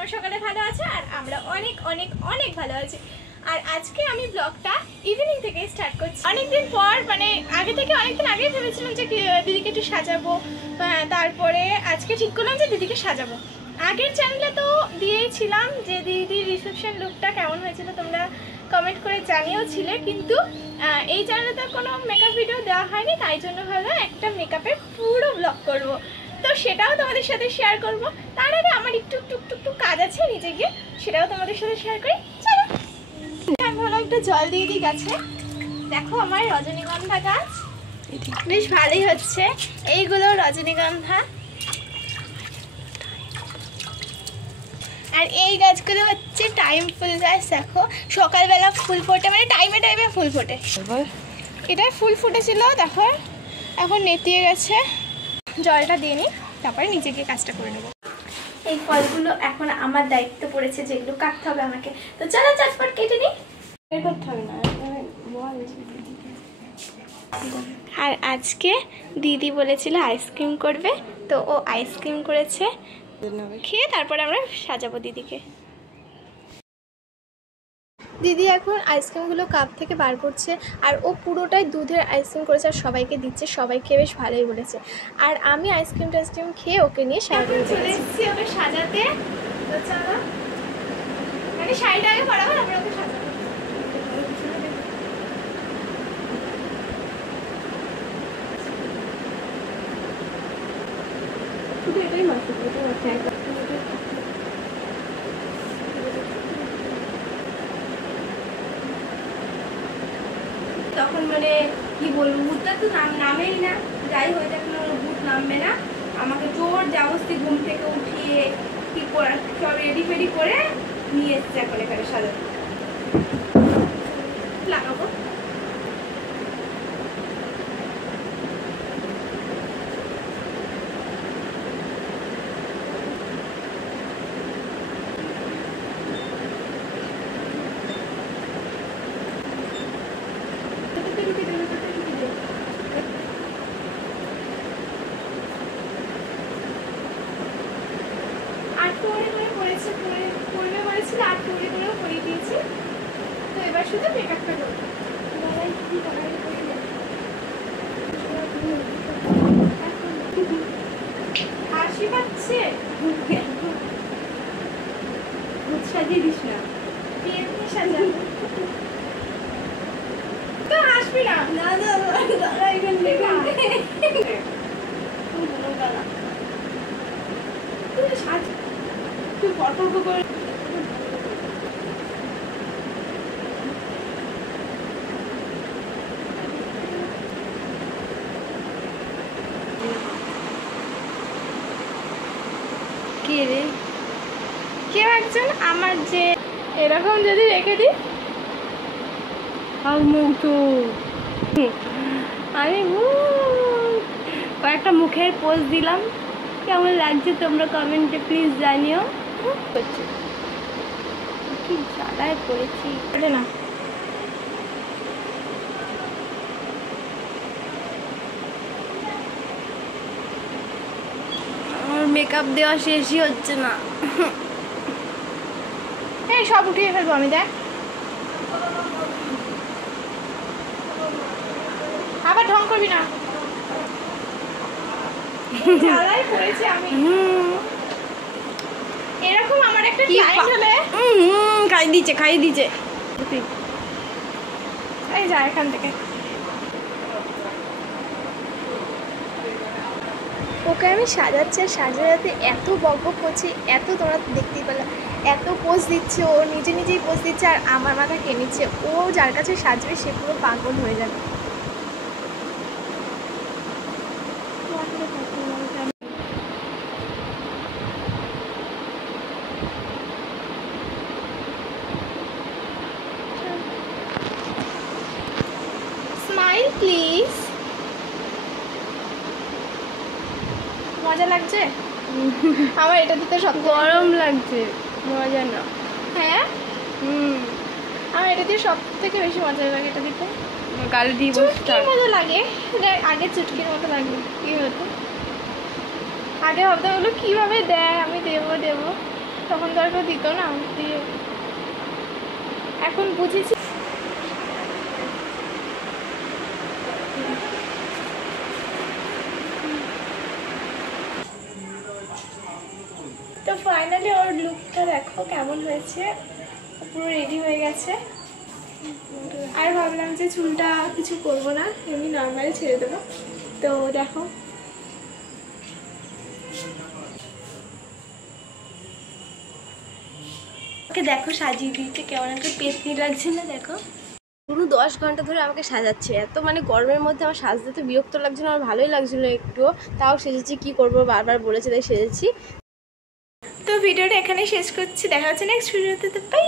তোমরা সকালে ভালো আছো আর আমরা অনেক অনেক অনেক ভালো আছি। আর আজকে আমি ব্লগটা ইভিনিং থেকে স্টার্ট করছি। অনেকদিন পর, মানে আগে থেকে অনেকদিন আগেই ভেবেছিলাম যে দিদিকে একটু সাজাবো, তারপরে আজকে ঠিক করলাম যে দিদিকে সাজাবো। আগের চ্যানেলে তো দিয়েছিলাম যে দিদির রিসেপশন লুকটা কেমন হয়েছিল, তোমরা কমেন্ট করে জানিয়েও ছিলে, কিন্তু এই চ্যানেলে তো কোনো মেকআপ ভিডিও দেওয়া হয়নি, তাই জন্য ভাবলাম একটা মেকআপের পুরো ব্লগ করবো, তো সেটাও তোমাদের সাথে শেয়ার করব। তার আগে আমার একটু কাজ আছে নিচে গিয়ে, সেটাও তোমাদের সাথে শেয়ার করি। চলো, আমি ভালো একটু জল দিয়ে দিই গাছে। দেখো আমার রজনীগন্ধা গাছ বেশ ভালোই হচ্ছে, এইগুলো রজনীগন্ধা। আর এই গাছগুলো হচ্ছে টাইম ফুল গাছ। দেখো সকালবেলা ফুল ফোটে, মানে টাইমে টাইমে ফুল ফোটে। এটা ফুল ফুটেছিল, দেখো এখন নেতিয়ে গেছে। জলটা দিয়ে নিই, তারপরে নিচে গিয়ে কাজটা করে নেবো। এই ফলগুলো এখন আমার দায়িত্ব পড়েছে, যেগুলো কাটতে হবে আমাকে, তো চলো চটপট কেটে নিই। আর আজকে দিদি বলেছিল আইসক্রিম করবে, তো ও আইসক্রিম করেছে, খেয়ে তারপরে আমরা সাজাবো দিদিকে। দিদি এখন আইসক্রিমগুলো কাপ থেকে বার করছে, আর ও পুরোটাই দুধের আইসক্রিম করেছে আর সবাইকে দিচ্ছে, সবাই খেয়ে বেশ ভালোই বলেছে। আর আমি আইসক্রিম টাইসক্রিম খেয়ে ওকে নিয়ে সাজাতে চলে এসেছি, ওকে সাজাতে। তো চলো, মানে শাড়িটা আগে পরাবো, তারপরে ওকে সাজাবো। শুধু এটাই মাসে তখন মানে কি বলবো, ভূতটা তো নামেই না, যাই হয়ে যাক না ভূত নামবে না। আমাকে জোর জবরদস্তি ঘুম থেকে উঠিয়ে কি করে সব রেডি ফেডি করে নিয়ে এসছে এখন এখানে সাজাতে। লাগাবো শুধু মেকআপটা করবো। হাসি পাচ্ছে, ভূত সাজিয়ে দিস না, বিয়ে দিয়ে সাজা। তো হাসবি না, না দাঁড়া এখান থেকে তুই পটর্ক করে কেউ একজন আমার যে এরকম যদি রেখে দিই, আমি কয়েকটা মুখের পোজ দিলাম, কেমন লাগছে তোমরা কমেন্টে প্লিজ জানিও। কি জ্বালায় পড়েছি না। মেকআপ দেওয়া শেষই হচ্ছে না, এই সব উঠিয়ে ফেলবো আমি। দেখ আবার ঢং করবি না, জ্বালায় পড়েছি আমি। এরকম আমার একটা ক্লায়েন্ট হলে খাইয়ে দিচ্ছে এই যা এখান থেকে। ওকে আমি সাজাতে এত বকবক করছি, এত তোমরা দেখতেই পেলে, এত পোজ দিচ্ছে, ও নিজেই পোজ দিচ্ছে আর আমার মাথা কেনিচ্ছে। ও যার কাছে সাজবে সে পুরো পাগল হয়ে যাবে। Smile please. মজা লাগছে? আমার এটা দিতে সব গরম লাগছে, মজা না। হ্যাঁ আমার এটা দিয়ে সব থেকে বেশি মজা লাগে, এটা দিতে গালে দিয়ে চুটকির মতো লাগে। আগে চুটকির মতো লাগে, কি হতো আগে ভাবতাম ওগুলো কীভাবে দেয়, আমি দেবো তখন দরকার দিত না দিয়ে এখন বুঝেছি। তো ফাইনালি ওর লুকটা দেখো কেমন হয়েছে, পুরো রেডি হয়ে গেছে। আর ভাবলাম যে চুলটা কিছু করব না, এমনি নর্মালি ছেড়ে দেবো। তো দেখো ওকে, দেখো সাজিয়ে দিয়েছে, কেমন একটা পেতনি লাগছে না দেখো। পুরো 10 ঘন্টা ধরে আমাকে সাজাচ্ছে, এত মানে গরমের মধ্যে আমার সাজতে তো বিরক্ত লাগছিল, আমার ভালোই লাগছিল একটুও, তাও সেজেছি, কি করব, বারবার বলেছে তাই সেজেছি। তো ভিডিওটা এখানে শেষ করছি, দেখা হচ্ছে নেক্সট ভিডিওতে। তো বাই।